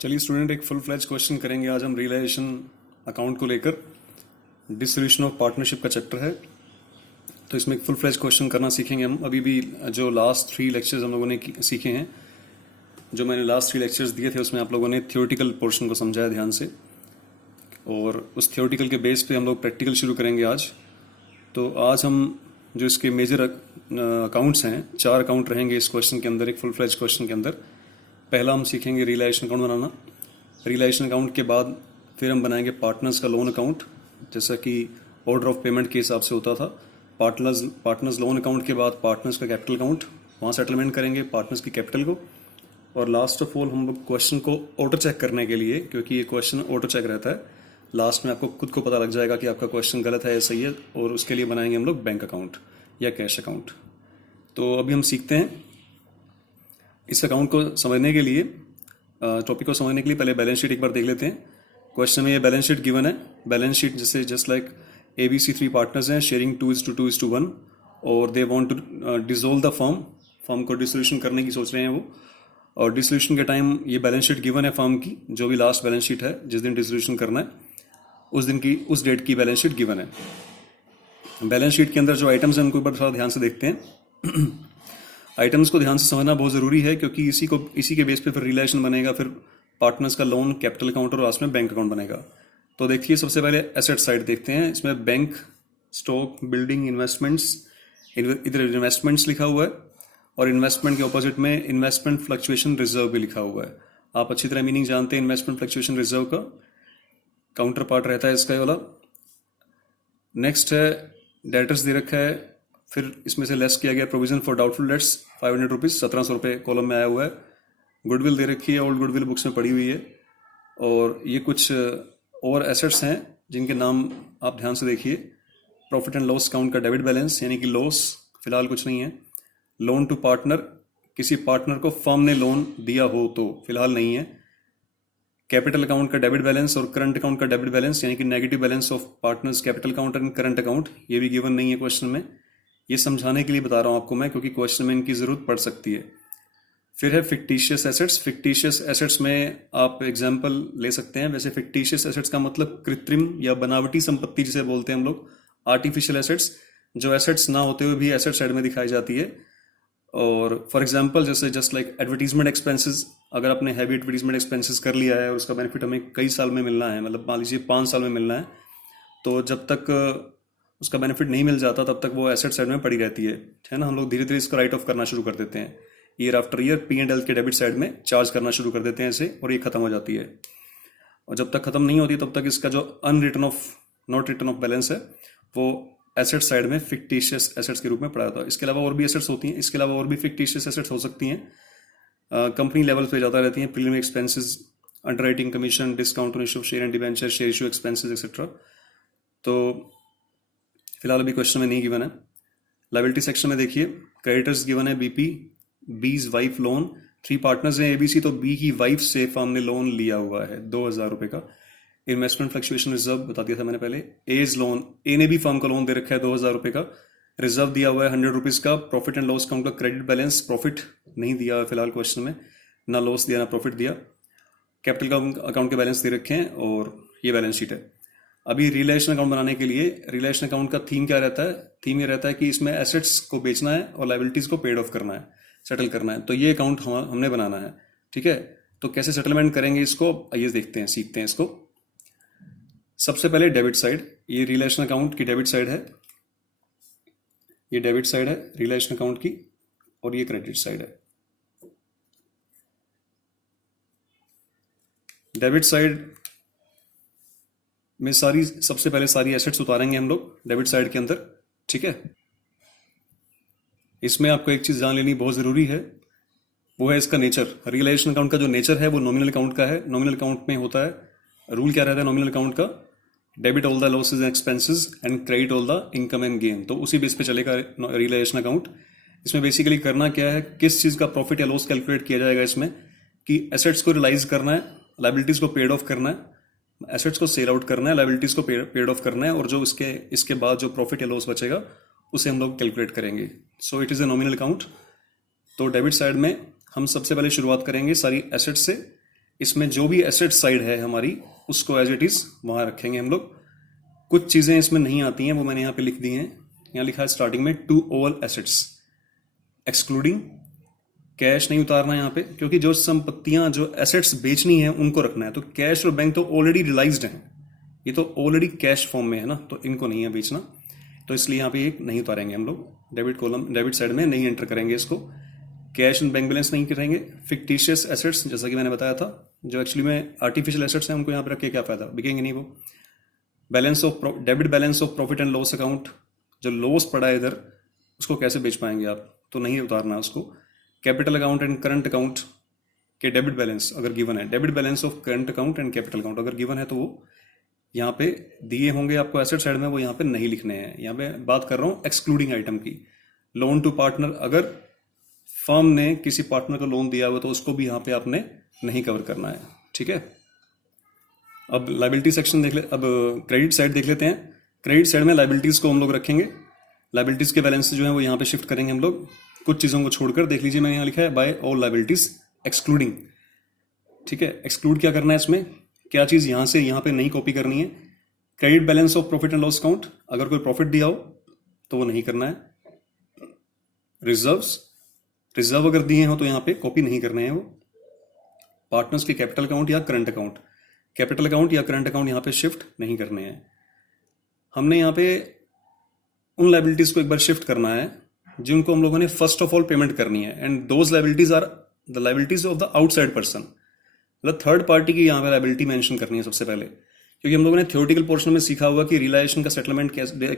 चलिए स्टूडेंट, एक full fledge question करेंगे आज हम रियलाइजेशन अकाउंट को लेकर। डिसोल्यूशन ऑफ पार्टनरशिप का चैप्टर है, तो इसमें एक फुल फ्लैज क्वेश्चन करना सीखेंगे हम। अभी भी जो लास्ट 3 लेक्चर्स हम लोगों ने सीखे हैं, जो मैंने लास्ट 3 लेक्चर्स दिए थे, उसमें आप लोगों ने थियोरटिकल पोर्शन को समझाया ध्यान से, और उस थियोरटिकल के बेस पे हम लोग प्रैक्टिकल शुरू करेंगे आज। तो आज हम जो इसके मेजर अकाउंट्स हैं, 4 अकाउंट रहेंगे इस क्वेश्चन के अंदर, एक फुल फ्लैज क्वेश्चन के अंदर। पहला हम सीखेंगे रियलाइजेशन अकाउंट बनाना। रियलाइजेशन अकाउंट के बाद फिर हम बनाएंगे पार्टनर्स का लोन अकाउंट, जैसा कि ऑर्डर ऑफ पेमेंट के हिसाब से होता था। पार्टनर्स लोन अकाउंट के बाद पार्टनर्स का कैपिटल अकाउंट, वहाँ सेटलमेंट करेंगे पार्टनर्स की कैपिटल को। और लास्ट ऑफ ऑल हम क्वेश्चन को ऑटो चेक करने के लिए, क्योंकि ये क्वेश्चन ऑटो चेक रहता है, लास्ट में आपको खुद को पता लग जाएगा कि आपका क्वेश्चन गलत है या सही है, और उसके लिए बनाएंगे हम लोग बैंक अकाउंट या कैश अकाउंट। तो अभी हम सीखते हैं इस अकाउंट को समझने के लिए, टॉपिक को समझने के लिए पहले बैलेंस शीट एक बार देख लेते हैं। क्वेश्चन में ये बैलेंस शीट गिवन है। बैलेंस शीट जैसे जस्ट लाइक ABC 3 पार्टनर्स हैं, शेयरिंग 2:2:1, और they want to dissolve the firm को डिसोल्यूशन करने की सोच रहे हैं वो। और डिसोल्यूशन के टाइम ये बैलेंस शीट गिवन है फर्म की, जो भी लास्ट बैलेंस शीट है जिस दिन डिसोल्यूशन करना है उस डेट की बैलेंस शीट गिवन है। बैलेंस शीट के अंदर जो आइटम्स हैं उनको एक बार थोड़ा ध्यान से देखते हैं। आइटम्स को ध्यान से समझना बहुत ज़रूरी है, क्योंकि इसी के बेस पे फिर रिलेशन बनेगा, फिर पार्टनर्स का लोन, कैपिटल अकाउंट और लास्ट में बैंक अकाउंट बनेगा। तो देखिए, सबसे पहले एसेट साइड देखते हैं। इसमें बैंक, स्टॉक, बिल्डिंग, इन्वेस्टमेंट्स, इधर इन्वेस्टमेंट्स लिखा हुआ है, और इन्वेस्टमेंट के ऑपोजिट में इन्वेस्टमेंट फ्लक्चुएशन रिजर्व भी लिखा हुआ है। आप अच्छी तरह मीनिंग जानते हैं इन्वेस्टमेंट फ्लक्चुएशन रिजर्व का, काउंटर पार्ट रहता है इसका ये वाला। नेक्स्ट है डेटर्स दे रखा है, फिर इसमें से लेस किया गया provision for doubtful debts 500 rupees, 1700 रुपये कॉलम में आया हुआ है। गुडविल दे रखी है, ओल्ड गुडविल बुक्स में पड़ी हुई है। और ये कुछ और एसेट्स हैं जिनके नाम आप ध्यान से देखिए। प्रॉफिट एंड लॉस अकाउंट का डेबिट बैलेंस, यानी कि लॉस फिलहाल कुछ नहीं है। लोन टू पार्टनर, किसी पार्टनर को फर्म ने लोन दिया हो तो फिलहाल नहीं है। कैपिटल अकाउंट का डेबिट बैलेंस और करंट अकाउंट का डेबिट बैलेंस, यानी कि negative balance of partners capital account and current account, ये भी गिवन नहीं है क्वेश्चन में। ये समझाने के लिए बता रहा हूँ आपको मैं, क्योंकि क्वेश्चन में इनकी जरूरत पड़ सकती है। फिर है फिक्टिशियस एसेट्स। फिक्टिशियस एसेट्स में आप एग्जांपल ले सकते हैं। वैसे फिक्टिशियस एसेट्स का मतलब कृत्रिम या बनावटी संपत्ति जिसे बोलते हैं हम लोग, आर्टिफिशियल एसेट्स, जो एसेट्स ना होते हुए भी एसेट साइड में दिखाई जाती है। और फॉर एग्जांपल जैसे जस्ट लाइक एडवर्टीजमेंट एक्सपेंसेस, अगर आपने हैवी एडवर्टीजमेंट एक्सपेंसेस कर लिया है और उसका बेनिफिट हमें कई साल में मिलना है, मतलब मान लीजिए 5 साल में मिलना है, तो जब तक उसका बेनिफिट नहीं मिल जाता तब तक वो एसेट साइड में पड़ी रहती है ना। हम लोग धीरे धीरे इसको राइट ऑफ करना शुरू कर देते हैं, ईयर आफ्टर ईयर P&L के डेबिट साइड में चार्ज करना शुरू कर देते हैं इसे, और ये खत्म हो जाती है। और जब तक खत्म नहीं होती तब तक इसका जो नॉट रिटन ऑफ बैलेंस है वो एसेट साइड में फिक्टिशियस एसेट्स के रूप में पड़ा जाता है। इसके अलावा और भी एसेट्स होती हैं, इसके अलावा और भी फिक्टिशियस एसेट्स हो सकती हैं, कंपनी लेवल पे ज़्यादा रहती हैं। Preliminary expenses, underwriting commission, discount on issue of share and debenture, share issue expenses etcetera. तो फिलहाल अभी क्वेश्चन में नहीं गिवन है। लायबिलिटी सेक्शन में देखिए, क्रेडिटर्स गिवन है BP, बीज वाइफ लोन, 3 पार्टनर्स हैं ABC, तो B की वाइफ से फर्म ने लोन लिया हुआ है 2000 रुपये का। इन्वेस्टमेंट फ्लक्चुएशन रिजर्व बता दिया था मैंने पहले। एज लोन, A ने भी फर्म को लोन दे रखा है 2000 रुपये का, रिजर्व दिया हुआ है 100 रुपीज़ का। प्रॉफिट एंड लॉस अकाउंट का क्रेडिट बैलेंस, प्रॉफिट नहीं दिया फिलहाल क्वेश्चन में, ना लॉस दिया ना प्रॉफिट दिया। कैपिटल अकाउंट के बैलेंस दे रखे हैं, और ये बैलेंस शीट है। अभी रियलाइजेशन अकाउंट बनाने के लिए रियलाइजेशन अकाउंट का थीम क्या रहता है? थीम ये रहता है कि इसमें एसेट्स को बेचना है और लायबिलिटीज को पेड ऑफ करना है, सेटल करना है। तो ये अकाउंट हमने बनाना है, ठीक है। तो कैसे सेटलमेंट करेंगे इसको, आइए देखते हैं, सीखते हैं इसको। सबसे पहले डेबिट साइड, ये रियलाइजेशन अकाउंट की डेबिट साइड है, ये डेबिट साइड है रियलाइजेशन अकाउंट की, और ये क्रेडिट साइड है। डेबिट साइड में सबसे पहले सारी एसेट्स उतारेंगे हम लोग डेबिट साइड के अंदर, ठीक है। इसमें आपको एक चीज जान लेनी बहुत जरूरी है, वो है इसका नेचर। रियलाइजेशन अकाउंट का जो नेचर है वो नॉमिनल अकाउंट का है। नॉमिनल अकाउंट में होता है, रूल क्या रहता है नॉमिनल अकाउंट का? Debit all the losses and expenses and credit all the income and gain. तो उसी बेस पे चलेगा रियलाइजेशन अकाउंट। इसमें बेसिकली करना क्या है, किस चीज का प्रॉफिट या लॉस कैलकुलेट किया जाएगा इसमें, कि एसेट्स को रियलाइज करना है, लायबिलिटीज को पेड ऑफ करना है, एसेट्स को सेल आउट करना है, लायबिलिटीज को पेड ऑफ करना है, और जो इसके बाद जो प्रॉफिट या लॉस बचेगा उसे हम लोग कैलकुलेट करेंगे। So it is a nominal account. तो डेबिट साइड में हम सबसे पहले शुरुआत करेंगे सारी एसेट्स से। इसमें जो भी एसेट साइड है हमारी उसको एज इट इज वहां रखेंगे हम लोग। कुछ चीजें इसमें नहीं आती हैं, वो मैंने यहाँ पे लिख दी हैं। यहाँ लिखा है स्टार्टिंग में to all assets excluding, cash नहीं उतारना यहाँ पे, क्योंकि जो संपत्तियां जो एसेट्स बेचनी है उनको रखना है। तो कैश और बैंक तो ऑलरेडी रियलाइज्ड हैं, ये तो ऑलरेडी कैश फॉर्म में है ना, तो इनको नहीं है बेचना, तो इसलिए यहाँ पे एक नहीं उतारेंगे हम लोग। डेबिट कॉलम, डेबिट साइड में नहीं एंटर करेंगे इसको। कैश एंड बैंक बैलेंस नहीं करेंगे। फिक्टिशियस एसेट्स, जैसा कि मैंने बताया था, जो एक्चुअली में आर्टिफिशियल एसेट्स हैं, उनको यहाँ पे रख के क्या फायदा, बिकेंगे नहीं वो। Balance of debit balance of profit and loss account, जो लॉस पड़ा है इधर उसको कैसे बेच पाएंगे आप, तो नहीं उतारना है उसको। Capital account and current account के डेबिट बैलेंस अगर गिवन है, debit balance of current account and capital account अगर गिवन है तो वो यहाँ पे दिए होंगे आपको एसेट साइड में, वो यहाँ पे नहीं लिखने हैं। यहाँ पे बात कर रहा हूँ एक्सक्लूडिंग आइटम की। लोन टू पार्टनर, अगर फर्म ने किसी पार्टनर को लोन दिया हुआ तो उसको भी यहाँ पे आपने नहीं कवर करना है, ठीक है। अब लाइबिलिटी सेक्शन देख ले, अब क्रेडिट साइड देख लेते हैं। क्रेडिट साइड में लाइबिलिटीज को हम लोग रखेंगे, लाइबिलिटीज के बैलेंस जो है वो यहाँ पे शिफ्ट करेंगे हम लोग। कुछ चीजों को छोड़कर देख लीजिए, मैंने यहाँ लिखा है बाय ऑल लाइबिलिटीज एक्सक्लूडिंग, ठीक है। एक्सक्लूड क्या करना है इसमें, क्या चीज यहां से यहाँ पे नहीं कॉपी करनी है। Credit balance of profit and loss account, अगर कोई प्रॉफिट दिया हो तो वो नहीं करना है। रिजर्व्स, रिजर्व अगर दिए हो तो यहाँ पे कॉपी नहीं करने हैं वो। पार्टनर्स के कैपिटल अकाउंट या करंट अकाउंट, कैपिटल अकाउंट या करंट अकाउंट यहाँ पे शिफ्ट नहीं करने हैं। हमने यहाँ पे उन लाइबिलिटीज को एक बार शिफ्ट करना है जिनको हम लोगों ने फर्स्ट ऑफ ऑल पेमेंट करनी है, and those liabilities are the liabilities of the outside person, मतलब थर्ड पार्टी की यहाँ पे लाइबिलिटी मेंशन करनी है सबसे पहले। क्योंकि हम लोगों ने थ्योरेटिकल पोर्शन में सीखा हुआ कि रियलाइजेशन का सेटलमेंट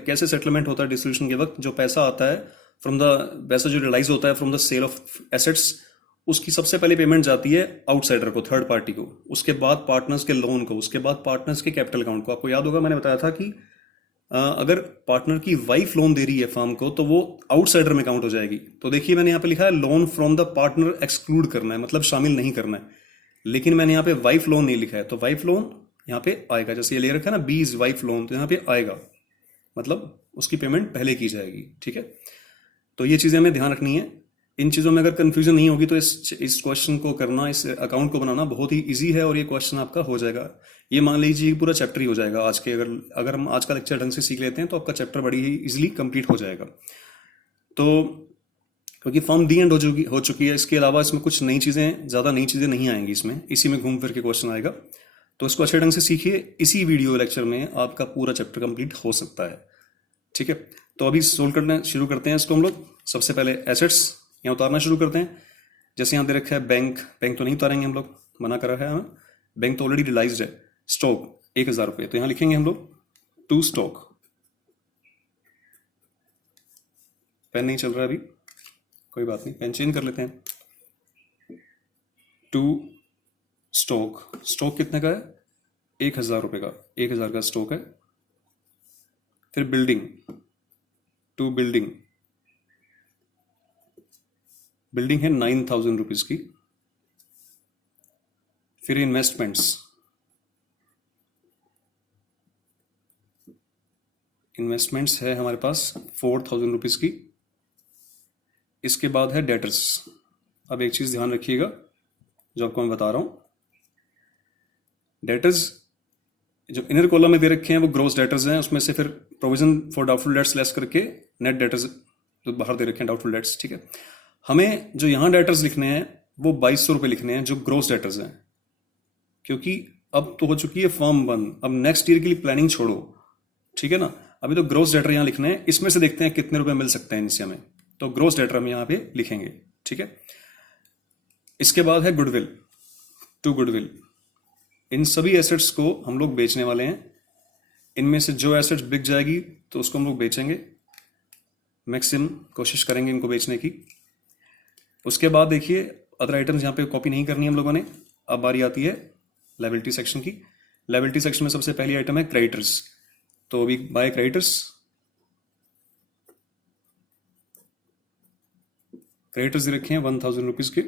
कैसे सेटलमेंट होता है डिस्ट्रीब्यूशन के वक्त। जो पैसा आता है फ्रॉम द, पैसा जो रियलाइज होता है from the sale of assets, उसकी सबसे पहले पेमेंट जाती है आउटसाइडर को, थर्ड पार्टी को, उसके बाद पार्टनर्स के लोन को, उसके बाद पार्टनर्स के कैपिटल अकाउंट को। आपको याद होगा मैंने बताया था कि अगर पार्टनर की वाइफ लोन दे रही है फर्म को तो वो आउटसाइडर में काउंट हो जाएगी। तो देखिए मैंने यहाँ पे लिखा है loan from the partner exclude करना है, मतलब शामिल नहीं करना है, लेकिन मैंने यहाँ पे वाइफ लोन नहीं लिखा है, तो वाइफ लोन यहाँ पे आएगा। जैसे ये ले रखा है ना बीज वाइफ लोन, तो यहाँ पे आएगा, मतलब उसकी पेमेंट पहले की जाएगी, ठीक है। तो ये चीजें हमें ध्यान रखनी है। इन चीजों में अगर कंफ्यूजन नहीं होगी तो इस क्वेश्चन को करना, इस अकाउंट को बनाना बहुत ही इजी है और ये क्वेश्चन आपका हो जाएगा। ये मान लीजिए पूरा चैप्टर ही हो जाएगा आज के, अगर हम आज का लेक्चर ढंग से सीख लेते हैं तो आपका चैप्टर बड़ी ही इजीली कंप्लीट हो जाएगा। तो क्योंकि फॉर्म दी एंड हो चुकी है, इसके अलावा इसमें कुछ नई चीजें, ज्यादा नई चीजें नहीं आएंगी इसमें, इसी में घूम फिर के क्वेश्चन आएगा। तो इसको अच्छे ढंग से सीखिए, इसी वीडियो लेक्चर में आपका पूरा चैप्टर कंप्लीट हो सकता है, ठीक है। तो अभी सोल्व करना शुरू करते हैं इसको हम लोग। सबसे पहले एसेट्स यहाँ उतारना शुरू करते हैं। जैसे यहाँ दे रखा है बैंक, बैंक तो नहीं उतारेंगे हम लोग, मना कर रखा है हाँ, बैंक तो ऑलरेडी रियलाइज्ड है। स्टॉक 1000 रुपये, तो यहाँ लिखेंगे हम लोग टू स्टॉक। पेन नहीं चल रहा अभी, कोई बात नहीं, पेन चेंज कर लेते हैं। टू स्टॉक, स्टॉक कितने का है, 1000 रुपये का, 1000 का स्टॉक है। फिर बिल्डिंग, टू बिल्डिंग, बिल्डिंग है 9000 रुपीज की। फिर इन्वेस्टमेंट्स, इन्वेस्टमेंट्स है हमारे पास 4000 रुपीज की। इसके बाद है डेटर्स। अब एक चीज ध्यान रखिएगा जो आपको मैं बता रहा हूं, डेटर्स जो इनर कॉलम में दे रखे हैं वो ग्रोस डेटर्स हैं, उसमें से फिर provision for doubtful dates less करके नेट डेटर्स जो बाहर दे रखे हैं डाउटफुल डेट्स, ठीक है। हमें जो यहां डेटर्स लिखने हैं वो 2200 रुपये लिखने हैं जो ग्रोस डेटर्स हैं, क्योंकि अब तो हो चुकी है फॉर्म 1, अब नेक्स्ट ईयर के लिए प्लानिंग छोड़ो, ठीक है ना। अभी तो ग्रोस डेटर यहां लिखने हैं, इसमें से देखते हैं कितने रुपए मिल सकते हैं इनसे हमें, तो ग्रोस डेटर हम यहां पे लिखेंगे, ठीक है। इसके बाद है गुडविल, टू गुडविल। इन सभी एसेट्स को हम लोग बेचने वाले हैं। इनमें से जो एसेट्स बिक जाएगी तो उसको हम लोग बेचेंगे, मैक्सिमम कोशिश करेंगे इनको बेचने की। उसके बाद देखिए अदर आइटम्स यहाँ पे कॉपी नहीं करनी हम लोगों ने। अब बारी आती है लायबिलिटी सेक्शन की। लायबिलिटी सेक्शन में सबसे पहली आइटम है क्रेडिटर्स, तो अभी बाय क्रेडिटर्स, क्रेडिटर्स रखे हैं 1000 रुपीज के।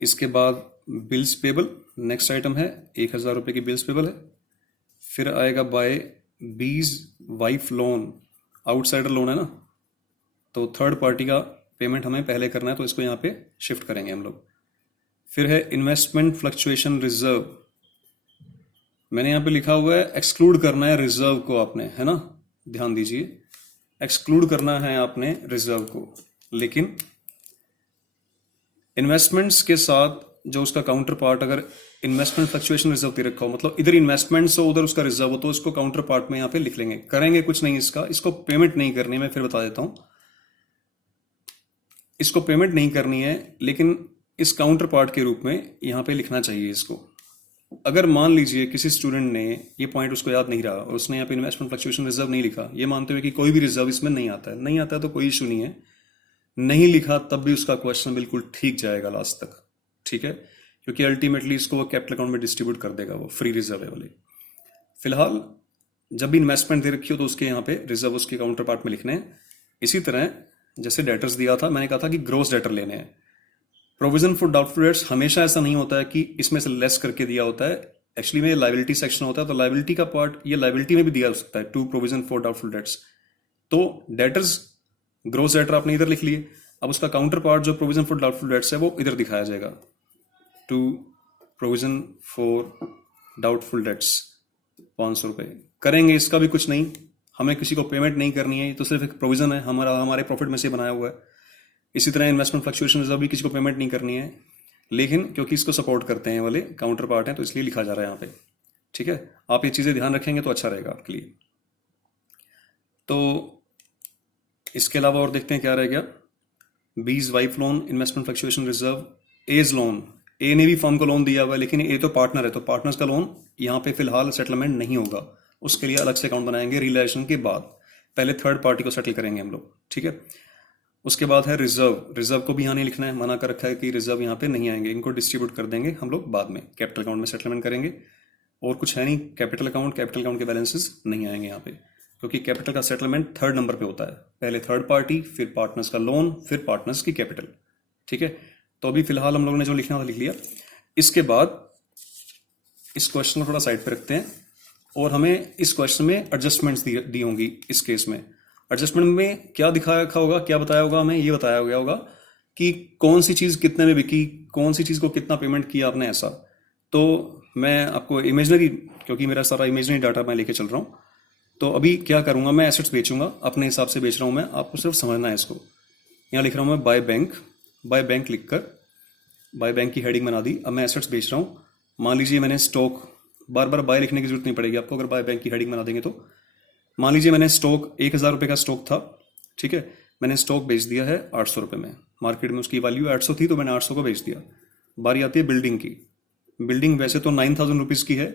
इसके बाद बिल्स पेबल, नेक्स्ट आइटम है 1000 रुपये की बिल्स पेबल है। फिर आएगा बाय बीज वाइफ लोन, आउटसाइडर लोन है ना, तो थर्ड पार्टी का पेमेंट हमें पहले करना है, तो इसको यहाँ पे शिफ्ट करेंगे हम लोग। फिर है इन्वेस्टमेंट फ्लक्चुएशन रिजर्व, मैंने यहाँ पे लिखा हुआ है एक्सक्लूड करना है रिजर्व को आपने, है ना, ध्यान दीजिए, एक्सक्लूड करना है आपने रिजर्व को। लेकिन इन्वेस्टमेंट्स के साथ जो उसका काउंटर पार्ट अगर इन्वेस्टमेंट फ्लक्चुएशन रिजर्व दे रखा हो, मतलब इधर इन्वेस्टमेंट्स हो उधर उसका रिजर्व हो, तो इसको काउंटर पार्ट में यहाँ पे लिख लेंगे। करेंगे कुछ नहीं, इसको पेमेंट नहीं करनी, मैं फिर बता देता हूं, इसको पेमेंट नहीं करनी है, लेकिन इस काउंटर पार्ट के रूप में यहाँ पे लिखना चाहिए इसको। अगर मान लीजिए किसी स्टूडेंट ने ये पॉइंट उसको याद नहीं रहा और उसने यहाँ पे इन्वेस्टमेंट फ्लक्चुएशन रिजर्व नहीं लिखा, ये मानते हुए कि कोई भी रिजर्व इसमें नहीं आता है, नहीं आता है तो कोई इशू नहीं है, नहीं लिखा तब भी उसका क्वेश्चन बिल्कुल ठीक जाएगा लास्ट तक, ठीक है, क्योंकि अल्टीमेटली इसको वो कैपिटल अकाउंट में डिस्ट्रीब्यूट कर देगा, वो फ्री रिजर्व है वाले। फिलहाल जब भी इन्वेस्टमेंट दे रखी हो तो उसके यहाँ पे रिजर्व उसके काउंटर पार्ट में लिखने हैं। इसी तरह जैसे डेटर्स दिया था, मैंने कहा था कि ग्रोस डेटर लेने हैं। प्रोविजन फॉर डाउटफुल डेट्स हमेशा ऐसा नहीं होता है कि इसमें से लेस करके दिया होता है, एक्चुअली में लाइबिलिटी सेक्शन होता है, तो लाइबिलिटी का पार्ट ये लाइबिलिटी में भी दिया हो सकता है, to provision for doubtful debts. तो डेटर्स ग्रोस डेटर आपने इधर लिख लिए, अब उसका काउंटर पार्ट जो प्रोविजन फॉर डाउटफुल डेट्स है वो इधर दिखाया जाएगा, to provision for doubtful debts 500 रुपये। करेंगे इसका भी कुछ नहीं, हमें किसी को पेमेंट नहीं करनी है, तो सिर्फ एक प्रोविजन है, हमारे प्रॉफिट में से बनाया हुआ है। इसी तरह इन्वेस्टमेंट फ्लक्चुएशन रिजर्व भी किसी को पेमेंट नहीं करनी है, लेकिन क्योंकि इसको सपोर्ट करते हैं वाले काउंटर पार्ट है तो इसलिए लिखा जा रहा है यहाँ पे, ठीक है। आप ये चीजें ध्यान रखेंगे तो अच्छा रहेगा आपके लिए। तो इसके अलावा और देखते हैं क्या रह गया। बीज wife loan, investment fluctuation reserve, as loan, A ने भी फर्म को लोन दिया हुआ है, लेकिन ए तो पार्टनर है, तो पार्टनर्स का लोन यहाँ पे फिलहाल सेटलमेंट नहीं होगा, उसके लिए अलग से अकाउंट बनाएंगे रिलेशन के बाद, पहले थर्ड पार्टी को सेटल करेंगे हम लोग, ठीक है। उसके बाद है रिजर्व, रिजर्व को भी यहाँ नहीं लिखना है, मना कर रखा है कि रिजर्व यहाँ पे नहीं आएंगे, इनको डिस्ट्रीब्यूट कर देंगे हम लोग बाद में, कैपिटल अकाउंट में सेटलमेंट करेंगे, और कुछ है नहीं। कैपिटल अकाउंट के बैलेंसेस नहीं आएंगे यहाँ पे, क्योंकि कैपिटल का सेटलमेंट थर्ड नंबर पे होता है, पहले थर्ड पार्टी, फिर पार्टनर्स का लोन, फिर पार्टनर्स की कैपिटल, ठीक है। तो अभी फिलहाल हम लोगों ने जो लिखना था लिख लिया। इसके बाद इस क्वेश्चन को थोड़ा साइड पे रखते हैं, और हमें इस क्वेश्चन में एडजस्टमेंट्स दी होंगी। इस केस में एडजस्टमेंट में क्या दिखाया रखा होगा, क्या बताया होगा, हमें ये बताया गया होगा कि कौन सी चीज कितने में बिकी, कौन सी चीज को कितना पेमेंट किया आपने, ऐसा। तो मैं आपको इमेजनरी, क्योंकि मेरा सारा इमेजनरी डाटा मैं लेके चल रहा हूँ, तो अभी क्या करूंगा, मैं एसेट्स बेचूंगा, अपने हिसाब से बेच रहा हूं मैं, आपको सिर्फ समझना है इसको। यहाँ लिख रहा हूं मैं बाय बैंक लिखकर बाय बैंक की हेडिंग बना दी। अब मैं एसेट्स बेच रहा हूँ, मान लीजिए मैंने स्टॉक, बार बार बाय लिखने की जरूरत नहीं पड़ेगी आपको अगर बाय बैंक की हेडिंग बना देंगे तो। मान लीजिए मैंने स्टॉक 1000 रुपये का स्टॉक था, ठीक है, मैंने स्टॉक बेच दिया है 800 रुपये में, मार्केट में उसकी वैल्यू 800 थी तो मैंने 800 को बेच दिया। बारी आती है बिल्डिंग की, बिल्डिंग वैसे तो 9000 रुपीज़ की है,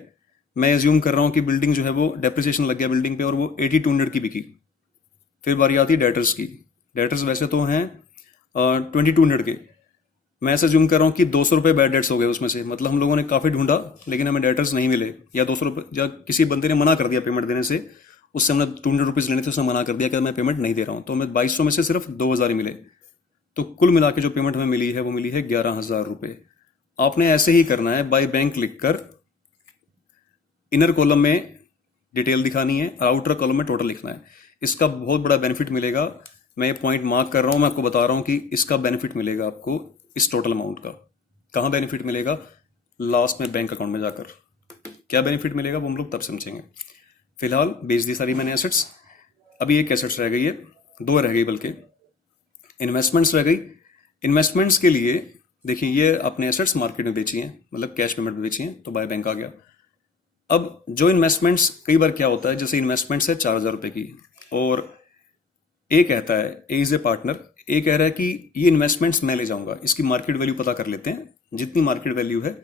मैं एज्यूम कर रहा हूँ कि बिल्डिंग जो है वो डेप्रिसिएशन लग गया बिल्डिंग पे और वो 8200 की बिकी। फिर बारी आती है डेटर्स की, डेटर्स वैसे तो हैं 2200 के, मैं ऐसा जूम कर रहा हूँ कि 200 रुपये बैड डेट्स हो गए उसमें से, मतलब हम लोगों ने काफ़ी ढूंढा लेकिन हमें डेटर्स नहीं मिले, या 200 रुपये, या किसी बंदे ने मना कर दिया पेमेंट देने से, उससे हमने 200 रुपीज़ लेने थे, उसने मना कर दिया कि मैं पेमेंट नहीं दे रहा हूँ, तो हमें 2200 में से सिर्फ 2000 ही मिले। तो कुल मिला के जो पेमेंट हमें मिली है वो मिली है 11000 रुपये। आपने ऐसे ही करना है, बाय बैंक लिखकर इनर कॉलम में डिटेल दिखानी है, आउटर कॉलम में टोटल लिखना है। इसका बहुत बड़ा बेनिफिट मिलेगा, मैं ये पॉइंट मार्क कर रहा हूं, मैं आपको बता रहा हूं कि इसका बेनिफिट मिलेगा आपको इस टोटल अमाउंट का। कहां बेनिफिट मिलेगा? लास्ट में बैंक अकाउंट में जाकर। क्या बेनिफिट मिलेगा वो हम लोग तब समझेंगे। फिलहाल बेच दी सारी मैंने एसेट्स, अभी एक एसेट्स रह गई है, दो रह गई बल्कि, इन्वेस्टमेंट्स रह गई। इन्वेस्टमेंट्स के लिए देखिए, ये आपने एसेट्स मार्केट में बेची हैं, मतलब कैश पेमेंट में बेची हैं, तो बाय बैंक आ गया। अब जो इन्वेस्टमेंट्स, कई बार क्या होता है, जैसे इन्वेस्टमेंट्स है 4000 रुपये की, और ए कहता है, ए इज ए पार्टनर, ए कह रहा है कि ये इन्वेस्टमेंट्स मैं ले जाऊंगा, इसकी मार्केट वैल्यू पता कर लेते हैं, जितनी मार्केट वैल्यू है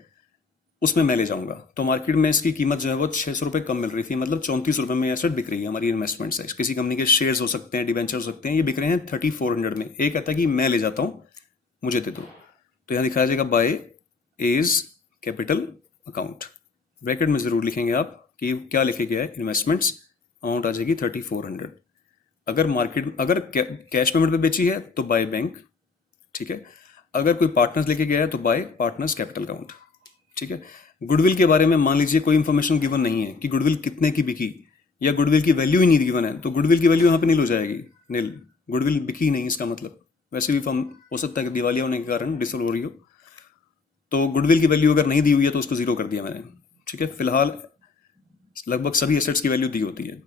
उसमें मैं ले जाऊंगा। तो मार्केट में इसकी कीमत जो है वो 600 रुपये कम मिल रही थी, मतलब 34 रुपये में एसेट बिक रही है हमारी इन्वेस्टमेंट्स है। किसी कंपनी के शेयर्स हो सकते हैं, डिवेंचर हो सकते हैं, ये बिक रहे हैं 3400 में। ए कहता है कि मैं ले जाता हूं, मुझे दे दो। तो यहां दिखाया जाएगा by A's capital account, bracket में जरूर लिखेंगे आप कि क्या लिखे गया है, इन्वेस्टमेंट्स, अमाउंट आ जाएगी 3400। अगर कैश पेमेंट पे बेची है तो बाय बैंक, ठीक है। अगर कोई पार्टनर्स लेके गया है तो बाय पार्टनर्स कैपिटल अकाउंट, ठीक है। गुडविल के बारे में मान लीजिए कोई इंफॉर्मेशन गिवन नहीं है कि गुडविल कितने की बिकी, या गुडविल की वैल्यू ही नहीं गिवन है, तो गुडविल की वैल्यू यहाँ पे नील हो जाएगी, नील, गुडविल बिकी नहीं, इसका मतलब। वैसे भी फर्म हो सकता है कि दिवालिया होने के कारण डिसॉल्व हो रही हो, तो गुडविल की वैल्यू अगर नहीं दी हुई है तो उसको जीरो कर दिया मैंने, ठीक है। फिलहाल लगभग सभी एसेट्स की वैल्यू दी होती है।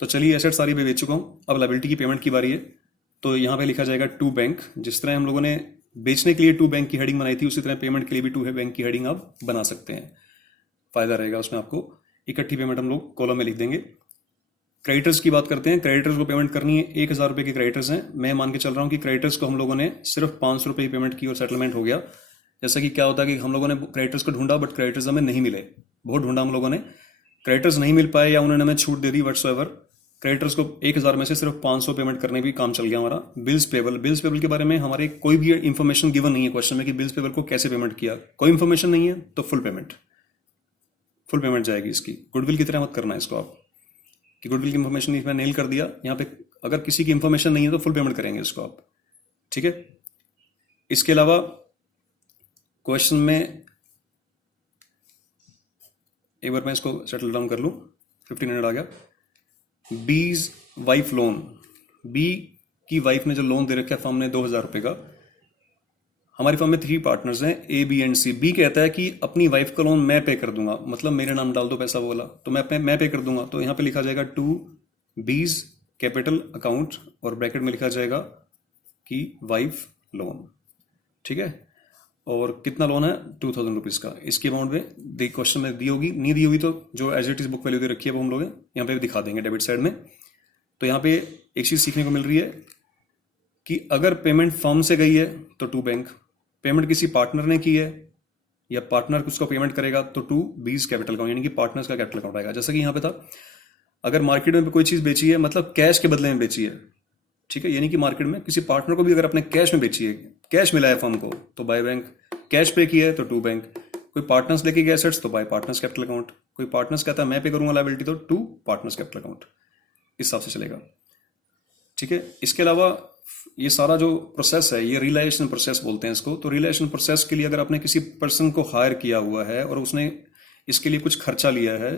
तो चलिए एसेट सारी मैं बेच चुका हूँ, अब लायबिलिटी की पेमेंट की बारी है। तो यहाँ पे लिखा जाएगा टू बैंक। जिस तरह हम लोगों ने बेचने के लिए टू बैंक की हेडिंग बनाई थी, उसी तरह पेमेंट के लिए भी टू बैंक की हेडिंग आप बना सकते हैं, फायदा रहेगा उसमें आपको। इकट्ठी पेमेंट हम लोग कॉलम में लिख देंगे। क्रेडिटर्स की बात करते हैं। क्रेडिटर्स को पेमेंट करनी है, 1,000 रुपये के क्रेडिटर्स हैं। मैं मान के चल रहा हूँ कि क्रेडिटर्स को हम लोगों ने सिर्फ 500 रुपये की पेमेंट की और सेटलमेंट हो गया। जैसा कि क्या होता है कि हम लोगों ने क्रेडिटर्स को ढूंढा बट क्रेडिटर्स हमें नहीं मिले, बहुत ढूंढा हम लोगों ने, क्रेडिटर्स नहीं मिल पाए या उन्होंने हमें छूट दे दी वट्सएवर। क्रेडिटर्स को 1,000 में से सिर्फ 500 पेमेंट करने भी काम चल गया हमारा। बिल्स पेबल के बारे में हमारे कोई भी इंफॉर्मेशन गिवन नहीं है क्वेश्चन में कि बिल्स पेबल को कैसे पेमेंट किया, कोई इंफॉर्मेशन नहीं है, तो फुल पेमेंट जाएगी इसकी। गुडविल की तरह मत करना इसको आप कि गुडविल की इंफॉर्मेशन मैंने नेल कर दिया। यहाँ पे अगर किसी की इंफॉर्मेशन नहीं है तो फुल पेमेंट करेंगे इसको आप, ठीक है। इसके अलावा क्वेश्चन में एक बार मैं इसको सेटल डाउन कर लूं, 1500 आ गया। बीज वाइफ लोन, बी की वाइफ ने जो लोन दे रखा है फर्म ने 2,000 रुपये का। हमारी फर्म में 3 पार्टनर्स हैं, ए, बी एंड सी। बी कहता है कि अपनी वाइफ का लोन मैं पे कर दूंगा, मतलब मेरे नाम डाल दो पैसा बोला, तो मैं पे कर दूंगा। तो यहाँ पे लिखा जाएगा टू बीज कैपिटल अकाउंट और ब्रैकेट में लिखा जाएगा कि वाइफ लोन, ठीक है। और कितना लोन है, 2,000 रुपीज़ का। इसकी अमाउंट में क्वेश्चन में दी होगी, नहीं दी होगी तो जो as it is book value दे रखी है वो हम लोग यहाँ पे दिखा देंगे डेबिट साइड में। तो यहाँ पे एक चीज़ सीखने को मिल रही है कि अगर पेमेंट फर्म से गई है तो टू बैंक, पेमेंट किसी पार्टनर ने की है या पार्टनर उसको पेमेंट करेगा तो टू बीज कैपिटल अकाउंट, यानी कि पार्टनर्स का कैपिटल अकाउंट आएगा। जैसा कि यहाँ पे था, अगर मार्केट में कोई चीज़ बेची है, मतलब कैश के बदले में बेची है, ठीक है, यानी कि मार्केट में किसी पार्टनर को भी अगर अपने कैश में बेची है, कैश मिला है फर्म को तो बाय बैंक, कैश पे किया है तो टू बैंक, कोई पार्टनर्स लेके गया एसेट्स तो बाय पार्टनर्स कैपिटल अकाउंट, कोई पार्टनर्स कहता है मैं पे करूंगा लायबिलिटी तो टू पार्टनर्स कैपिटल अकाउंट, इस हिसाब से चलेगा, ठीक है। इसके अलावा ये सारा जो प्रोसेस है ये रियलाइजेशन प्रोसेस बोलते हैं इसको। तो रियलाइजेशन प्रोसेस के लिए अगर आपने किसी पर्सन को हायर किया हुआ है और उसने इसके लिए कुछ खर्चा लिया है,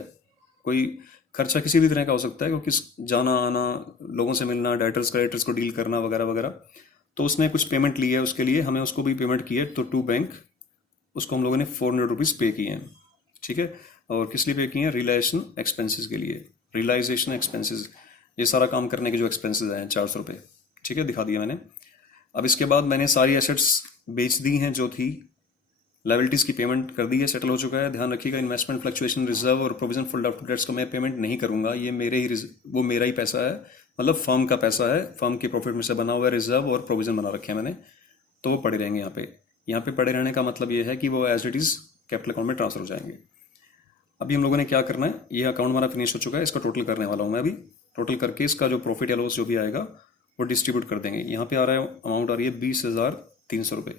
कोई खर्चा किसी भी तरह का हो सकता है, क्योंकि जाना आना, लोगों से मिलना, डायरेक्टर्स क्रेडिटर्स को डील करना वगैरह वगैरह, तो उसने कुछ पेमेंट ली है, उसके लिए हमें उसको भी पेमेंट की है तो टू बैंक, उसको हम लोगों ने 400 रुपीज़ पे किए हैं, ठीक है। और किस लिए पे किए हैं, रियलाइजेशन एक्सपेंसेस के लिए। रियलाइजेशन एक्सपेंसेस, ये सारा काम करने के जो एक्सपेंसेस हैं 400 रुपये, ठीक है, दिखा दिया मैंने। अब इसके बाद मैंने सारी एसेट्स बेच दी हैं जो थी, लायबिलिटीज़ की पेमेंट कर दी है, सेटल हो चुका है। ध्यान रखिएगा इन्वेस्टमेंट फ्लक्चुएशन रिजर्व और प्रोविजन फॉर डाउटफुल डेट्स को मैं पेमेंट नहीं करूंगा, ये मेरे ही वो मेरा ही पैसा है, मतलब फर्म का पैसा है, फर्म के प्रॉफिट में से बना हुआ है रिजर्व और प्रोविजन बना रखे हैं मैंने, तो वो पड़े रहेंगे यहाँ पे। यहाँ पे पड़े रहने का मतलब ये है कि वो as it is capital account में ट्रांसफर हो जाएंगे। अभी हम लोगों ने क्या करना है, ये अकाउंट हमारा फिनिश हो चुका है, इसका टोटल करने वाला हूँ मैं अभी। टोटल करके इसका जो प्रॉफिट या लॉस जो भी आएगा वो डिस्ट्रीब्यूट कर देंगे। यहाँ पे आ रहा है अमाउंट आ रही है 20,300 रुपये,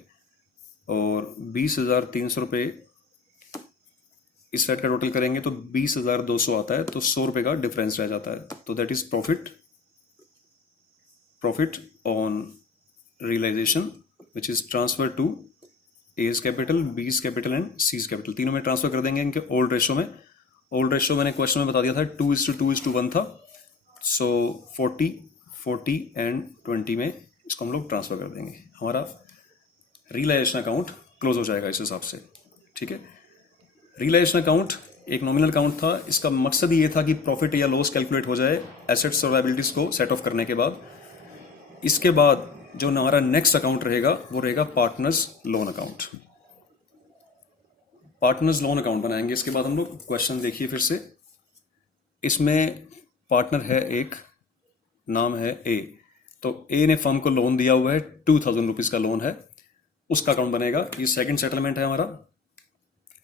और 20,300 रुपये इस साइड का टोटल करेंगे तो 20,200 आता है, तो 100 रुपये का डिफरेंस रह जाता है। तो that is profit on realisation which is transfer to A's capital, B's capital and C's capital, तीनों में ट्रांसफर कर देंगे इनके ओल्ड रेशो में। ओल्ड रेशो मैंने क्वेश्चन में बता दिया था 2:2:1 था, सो 40 एंड 20 में इसको हम लोग ट्रांसफर कर देंगे। हमारा रियलाइजेशन अकाउंट क्लोज हो जाएगा इस हिसाब से, ठीक है। रियलाइजेशन अकाउंट एक नॉमिनल अकाउंट था, इसका मकसद ये था कि प्रॉफिट या लॉस कैलकुलेट हो जाए एसेट्स और लायबिलिटीज को सेट ऑफ करने के बाद। इसके बाद जो हमारा नेक्स्ट अकाउंट रहेगा वो रहेगा partners loan account. Partners loan account बनाएंगे इसके बाद हम लोग। क्वेश्चन देखिए फिर से, इसमें पार्टनर है एक, नाम है ए, तो ए ने फर्म को लोन दिया हुआ है, 2,000 रुपीज़ का लोन है, उसका अकाउंट बनेगा। ये सेकंड सेटलमेंट है हमारा,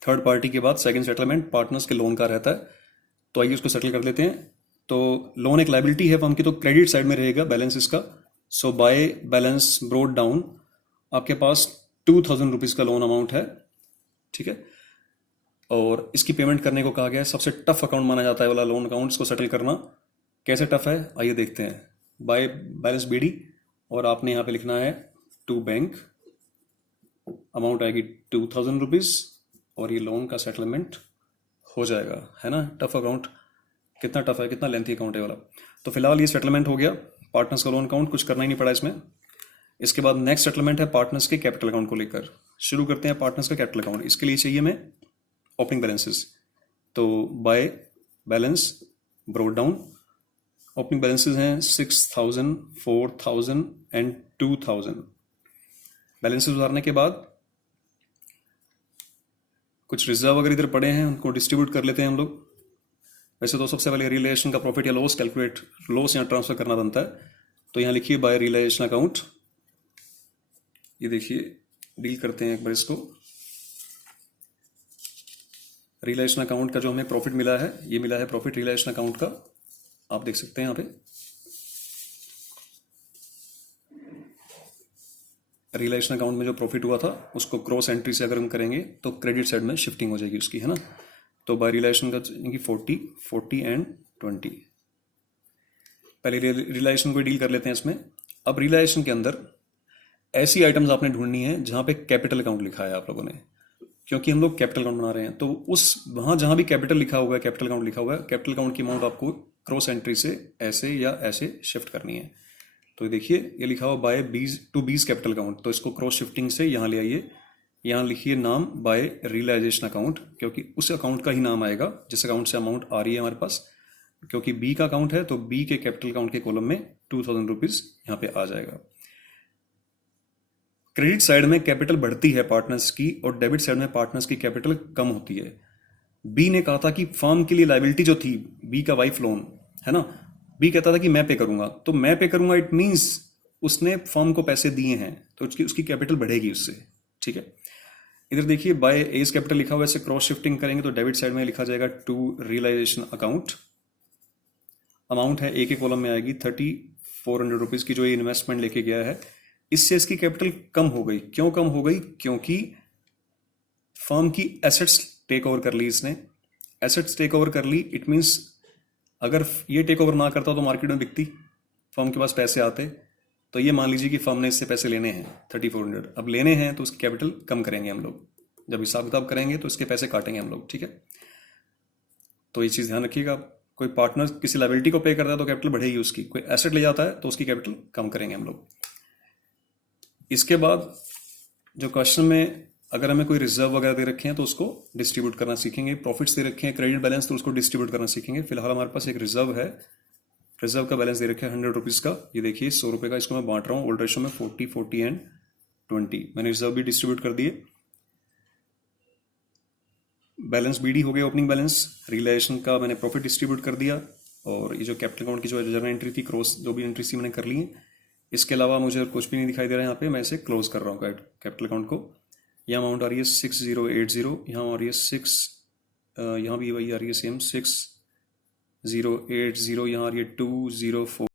थर्ड पार्टी के बाद सेकंड सेटलमेंट पार्टनर्स के लोन का रहता है। तो आइए उसको सेटल कर लेते हैं। तो लोन एक लायबिलिटी है फर्म की, तो क्रेडिट साइड में रहेगा बैलेंस इसका। सो बाय बैलेंस ब्रोट डाउन आपके पास 2,000 रुपीज़ का लोन अमाउंट है, ठीक है। और इसकी पेमेंट करने को कहा गया है, सबसे टफ अकाउंट माना जाता है वाला लोन अकाउंट्स को सेटल करना। कैसे टफ है आइए देखते हैं। बाय बैलेंस बीडी, और आपने यहाँ पे लिखना है टू बैंक, अमाउंट आएगी 2,000 रुपीज़, और ये लोन का सेटलमेंट हो जाएगा, है ना। टफ अकाउंट, कितना टफ है, कितना लेंथी अकाउंट है वाला। तो फिलहाल ये सेटलमेंट हो गया पार्टनर्स का लोन अकाउंट, कुछ करना ही नहीं पड़ा इसमें। इसके बाद नेक्स्ट सेटलमेंट है पार्टनर्स के कैपिटल अकाउंट को लेकर। शुरू करते हैं पार्टनर्स का कैपिटल अकाउंट। इसके लिए चाहिए हमें ओपनिंग बैलेंसेस। तो by balance broad down, opening balances हैं 6,000, 4,000 एंड 2,000। बैलेंसेस उतारने के बाद कुछ रिजर्व अगर इधर पड़े हैं उनको डिस्ट्रीब्यूट कर लेते हैं हम लोग। वैसे तो सबसे पहले रियलाइजेशन का प्रॉफिट या लॉस कैलकुलेट, लॉस यहाँ ट्रांसफर करना बनता है। तो यहाँ लिखिए बाय रियलाइजेशन अकाउंट। ये देखिए डील करते हैं एक बार इसको। रियलाइजेशन अकाउंट का जो हमें प्रॉफिट मिला है, ये मिला है प्रॉफिट रियलाइजेशन अकाउंट का, आप देख सकते हैं यहाँ पे। रियलाइजेशन अकाउंट में जो प्रॉफिट हुआ था उसको क्रॉस एंट्री से अगर हम करेंगे तो क्रेडिट साइड में शिफ्टिंग हो जाएगी उसकी, है ना। तो बाय रियलाइजेशन का 40 एंड 20। पहले रियलाइजेशन को डील कर लेते हैं इसमें। अब रियलाइजेशन के अंदर ऐसी आइटम्स आपने ढूंढनी है जहां पे कैपिटल अकाउंट लिखा है आप लोगों ने, क्योंकि हम लोग कैपिटल अकाउंट बना रहे हैं। तो उस वहां जहां भी कैपिटल लिखा हुआ है, कैपिटल अकाउंट लिखा हुआ है, कैपिटल अकाउंट की अमाउंट आपको क्रॉस एंट्री से ऐसे या ऐसे शिफ्ट करनी है। तो देखिए ये लिखा हुआ बाय बीज टू बीज कैपिटल अकाउंट, तो इसको क्रॉस शिफ्टिंग से यहाँ ले आइए। यहाँ लिखिए नाम बाय रियलाइजेशन अकाउंट, क्योंकि उस अकाउंट का ही नाम आएगा जिस अकाउंट से अमाउंट आ रही है हमारे पास। क्योंकि बी का अकाउंट है तो बी के कैपिटल अकाउंट के कॉलम में 2,000 रुपीज यहाँ पे आ जाएगा। क्रेडिट साइड में कैपिटल बढ़ती है पार्टनर्स की और डेबिट साइड में पार्टनर्स की कैपिटल कम होती है। बी ने कहा था कि फर्म के लिए लायबिलिटी जो थी, बी का वाइफ लोन है ना, बी कहता था कि मैं पे करूंगा। तो मैं पे करूंगा इट मींस उसने फर्म को पैसे दिए हैं तो उसकी कैपिटल बढ़ेगी उससे, ठीक है। इधर देखिए बाय एज कैपिटल लिखा हुआ है, इसे क्रॉस शिफ्टिंग करेंगे तो डेबिट साइड में लिखा जाएगा टू रियलाइजेशन अकाउंट। अमाउंट है एक एक कॉलम में आएगी 3,400 रुपीज की जो ये इन्वेस्टमेंट लेके गया है। इससे इसकी कैपिटल कम हो गई। क्यों कम हो गई? क्योंकि फर्म की एसेट्स टेक ओवर कर ली इसने। एसेट्स टेक ओवर कर ली इट मींस अगर ये टेक ओवर ना करता तो मार्केट में बिकती, फर्म के पास पैसे आते। तो ये मान लीजिए कि फर्म ने इससे पैसे लेने हैं 3,400, अब लेने हैं तो उसकी कैपिटल कम करेंगे हम लोग। जब हिसाब किताब करेंगे तो इसके पैसे काटेंगे हम लोग, ठीक है। तो ये चीज़ ध्यान रखिएगा। कोई पार्टनर किसी लायबिलिटी को पे करता है तो कैपिटल बढ़ेगी उसकी, कोई एसेट ले जाता है तो उसकी कैपिटल कम करेंगे हम लोग। इसके बाद जो क्वेश्चन में अगर हमें कोई रिजर्व वगैरह दे रखे हैं तो उसको डिस्ट्रीब्यूट करना सीखेंगे। प्रॉफिट्स दे रखे हैं, क्रेडिट बैलेंस, तो उसको डिस्ट्रीब्यूट करना सीखेंगे। फिलहाल हमारे पास एक रिजर्व है, रिजर्व का बैलेंस दे रखा है 100 रुपीज़ का। ये देखिए 100 रुपये का, इसको मैं बांट रहा हूँ ओल्ड रेशो में 40, 40 एंड 20। मैंने रिजर्व भी डिस्ट्रीब्यूट कर दिए। बैलेंस बीडी हो गया ओपनिंग बैलेंस। रियलाइजेशन का मैंने प्रॉफिट डिस्ट्रीब्यूट कर दिया। और ये जो कैपिटल अकाउंट की जो जर्नल एंट्री थी, क्रॉस जो भी एंट्री थी मैंने कर ली है। इसके अलावा मुझे कुछ भी नहीं दिखाई दे रहा है यहाँ पे, मैं इसे क्लोज कर रहा हूँ कैपिटल अकाउंट को। यहाँ अमाउंट आ रही है 6,080, यहाँ आ रही है 6, यहाँ भी वही आ रही है सेम 6,080, यहाँ आ रही है 204।